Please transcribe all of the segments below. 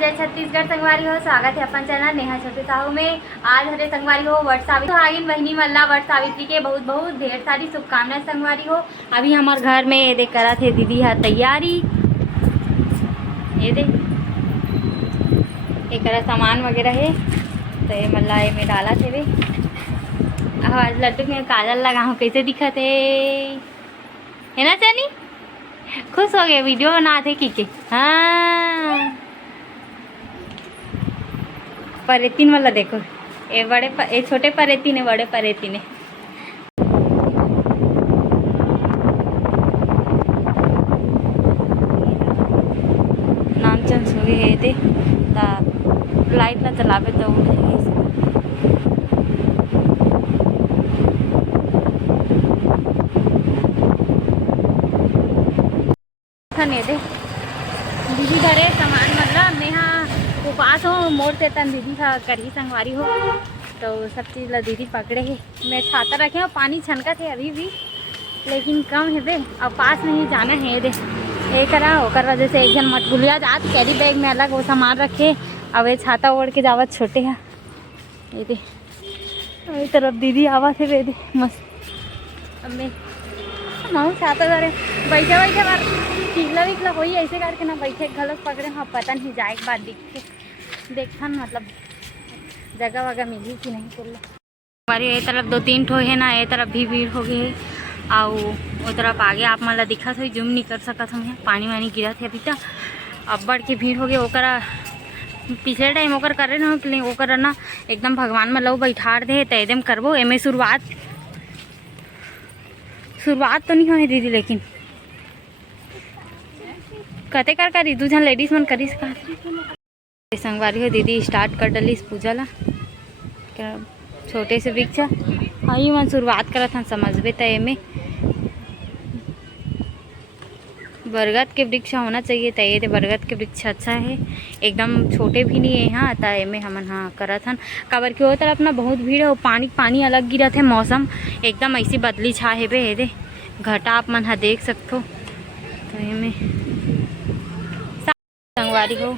जय छत्तीसगढ़ संगवारी हो। स्वागत है अपन चैनल नेहा छोटे साहू में। आज हरे संगवारी हो वट सावित्री भागिन बहनी मल्ला वट सावित्री के बहुत बहुत ढेर सारी शुभकामनाएं संगवारी हो। अभी हमारे घर में ये देख करा थे दीदी है तैयारी। ये देख एक सामान वगैरह है तो ये मल्ला ये में डाला थे वे। आज लड्डू में काजल लगा हूँ, कैसे दिखत है ना चनी? खुश हो गए वीडियो बना थे की हाँ परेतीन वाला देखो, ये छोटे परेतीन है, बड़े परेतीन है। नामचंद सो गए थे लाइट ना चलावे तो उठे दे दीदी घरे सामान मतलब नेहा उपास हो मोड़ से तन दीदी का करी संगवारी हो तो सब चीज़ ला दीदी पकड़े है। मैं छाता रखे और पानी छनका थे अभी भी, लेकिन कम है बे। अब पास नहीं जाना है दे ये करा होकर वजह से एक जन मत भूलिया जात कैरी बैग में अलग वो सामान रखे। अब ये छाता ओढ़ के जावत छोटे है ये दे वही तरफ दीदी आवा थे वे दे मस्त। अब मैं छाता जा रहे बैठे बैठे बार पिघला विघला हो ऐसे करके ना बैठे गलत पकड़े। हाँ पता नहीं जाए के बाद देखा मतलब जगह वगह मिली कि नहीं कुल। हमारी ये तरफ 2-3 ठो है ना, ये तरफ भी भीड़ हो गई है और वो तरफ आगे आप मतलब दिखा था जूम नहीं कर सकत हम। पानी वानी गिरा थे अभी तक, अब बढ़ के भीड़ हो गई। ओकरा पिछले टाइम ओकर करे ना ओकर ना एकदम भगवान में लो बैठार दे तो एकदम करबो। एमे शुरुआत तो नहीं हो दीदी, लेकिन कते कर करी 2 जन लेडीज मन करी संगवारी हो। दीदी स्टार्ट कर डली इस पूजा ला छोटे से वृक्ष आई मन शुरुआत करत हन समझबे तो एमे बरगद के वृक्ष होना चाहिए। तो ये बरगद के वृक्ष अच्छा है, एकदम छोटे भी नहीं है। हाँ तो एमे हमन हाँ करत हन काबर की वो तरफ ना बहुत भीड़ है। वो पानी अलग गिरत है, मौसम एकदम ऐसी बदली छा है बे। दे घटा आप मन हा देख सकते तो एमे संगवारी हो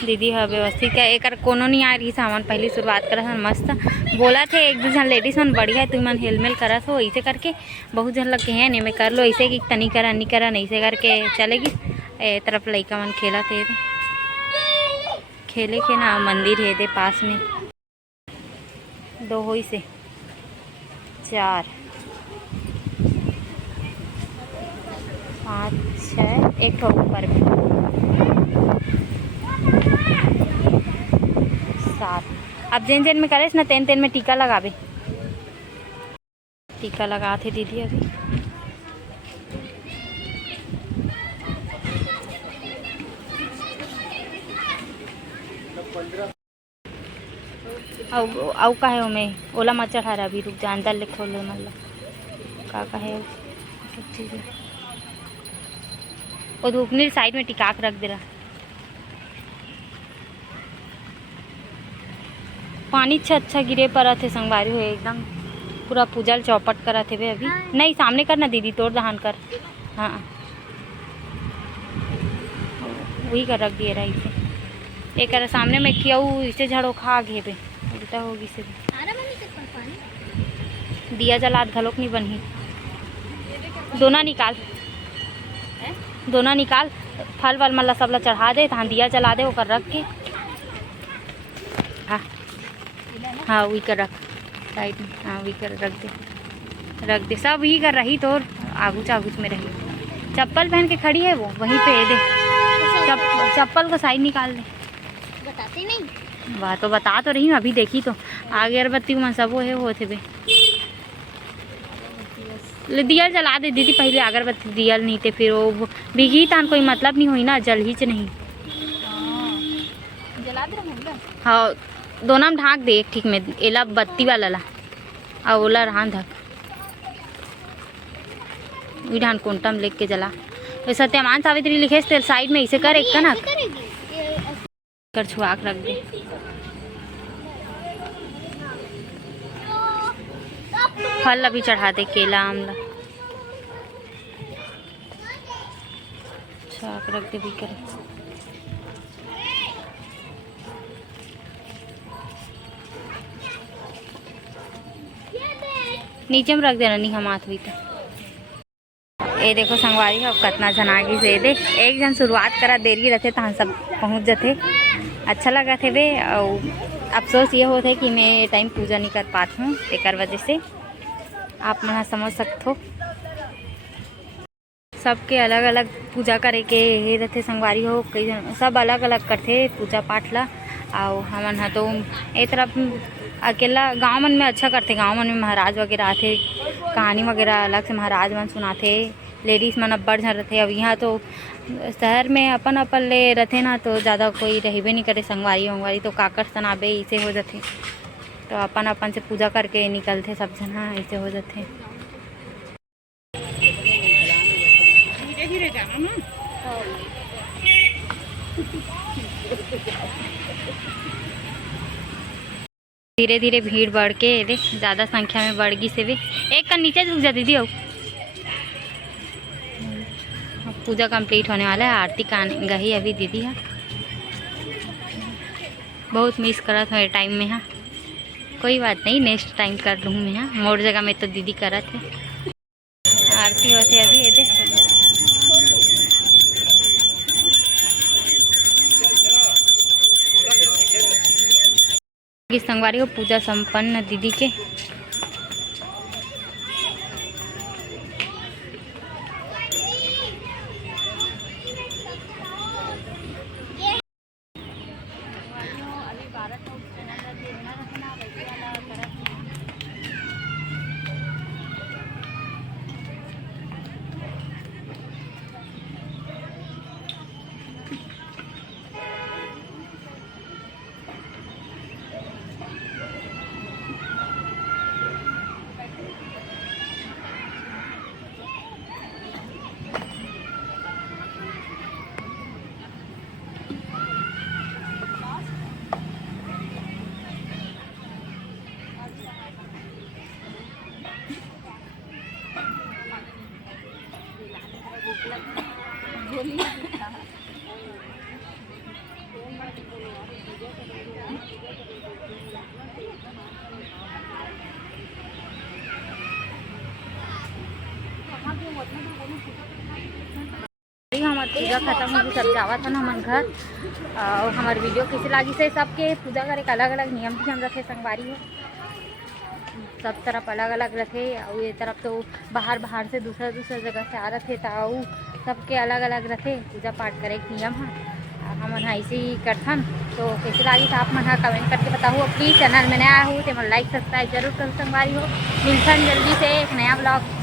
दीदी हा व्यवस्थित क्या एक कोनो नहीं आ रही सामान पहली शुरुआत करत हन मस्त बोला थे। 1-2 जन लेडीज मन बढ़िया तुम मन हेलमेल करत हो ऐसे करके बहुत जन लग के हैं नहीं में कर लो ऐसे कि तनी करा नहीं करा नहीं ऐसे करके चलेगी। ए तरफ लड़का मन खेला थे खेले के ना मंदिर है दे पास में 2 हो से 4 5 6 एक ठो ऊपर में 7। अब जेन में करे ना तेन में टीका लगावे। टीका लगा थे दीदी अभी आउ का है मैं ओला मत चढ़ा रहा अभी रुक जा अंदर ले खोल मतलब का है सब चीज़ और धूपनी साइड में टिका के रख दे रहा। पानी अच्छा गिरे पड़ा थे संगवारी हुए एकदम पूरा पूजल चौपट करा थे वे। अभी नहीं सामने करना दीदी तोड़ दहान कर हाँ वही कर रख दिए रहा इसे एक सामने में किया इसे झाड़ो खा घे पे उल्टा होगी से दिया जलाद घलोक नहीं बनी। दोना निकाल फल वल मल्ला सबला चढ़ा दे तहाँ दिया जला दे ओकर रख के हाँ वही कर रख साइड में हाँ वही कर रख दे सब ही कर रही तो आगूच में रही। चप्पल पहन के खड़ी है वो वहीं पे दे चप्पल को साइड निकाल दे। बताते नहीं वह तो बता तो रही हूँ अभी देखी तो आगे अगरबत्ती में सब वो है वो थे बे दियल जला दे दीदी पहले अगरबत्ती दियल नहीं थे फिर वो बिगी तान कोई मतलब नहीं हुई ना जल ही च नहीं जला दे। हाँ दोनों में ढाक दे एक ठीक में एला बत्ती वाला ला और ओला रहान धक वही ढान कोंटम लेके के जला। तो सत्यमान सावित्री लिखे तेल साइड में इसे कर एक का ना कर छुआ के रख दे। फल अभी चढ़ा दे केला आमला छुआ के रख दे भी कर नीचे में रख देना नहीं हम आत हुई तो। ये देखो संगवारी हो कितना जन आगे से दे एक जन शुरुआत करा देरी रहते तो हम सब पहुँच जाते। अच्छा लगा थे वे और अफसोस ये होते कि मैं टाइम पूजा नहीं कर पाती हूँ एक वजह से आप मन समझ सकते हो। सबके अलग अलग पूजा करे के ये रहते संगवारी हो कई जन सब अलग अलग करते पूजा पाठ ला। और हमन हा तो ए तरफ अकेला गांव मन में अच्छा करते। गांव मन में महाराज वगैरह आते कहानी वगैरह अलग से महाराज मन सुनाते लेडीज़ मन अब्बड़ झन रहते। अब यहाँ तो शहर में अपन अपन ले रहते ना तो ज़्यादा कोई रहबे नहीं करे संगवारी वंगवारी तो काकर तनाबे ऐसे हो जाते तो अपन अपन से पूजा करके निकलते सब जन। हाँ ऐसे हो जाते। धीरे धीरे भीड़ बढ़ के ज़्यादा संख्या में बढ़ गई से वे एक का नीचे झुक जा दीदी। अब पूजा कंप्लीट होने वाला है। आरती का गई अभी दीदी है बहुत मिस करत हूँ टाइम में। हाँ कोई बात नहीं नेक्स्ट टाइम कर लूँ मैं। हाँ मोर जगह में तो दीदी करत है आरती होते अभी ये संगवारी को पूजा संपन्न दीदी के। हमार पूजा खत्म हो गई सब जावा था ना हमारे घर। और हमारे वीडियो कैसे लगी से सबके पूजा करे के अलग अलग नियम भी हम रखे संगवारी हो सब तरफ अलग अलग रखे। और ये तरफ तो बाहर बाहर से दूसरा दूसरा जगह से आ रहे तो सबके अलग अलग रखे पूजा पाठ करे के नियम है। हम ऐसे ही करथन तो कैसे लगी था आप मन कमेंट करके बताओ। प्लीज़ चैनल में नया हो तो मैं लाइक सब्सक्राइब जरूर कर संगवारी हो। मिलथन जल्दी से एक नया ब्लॉग।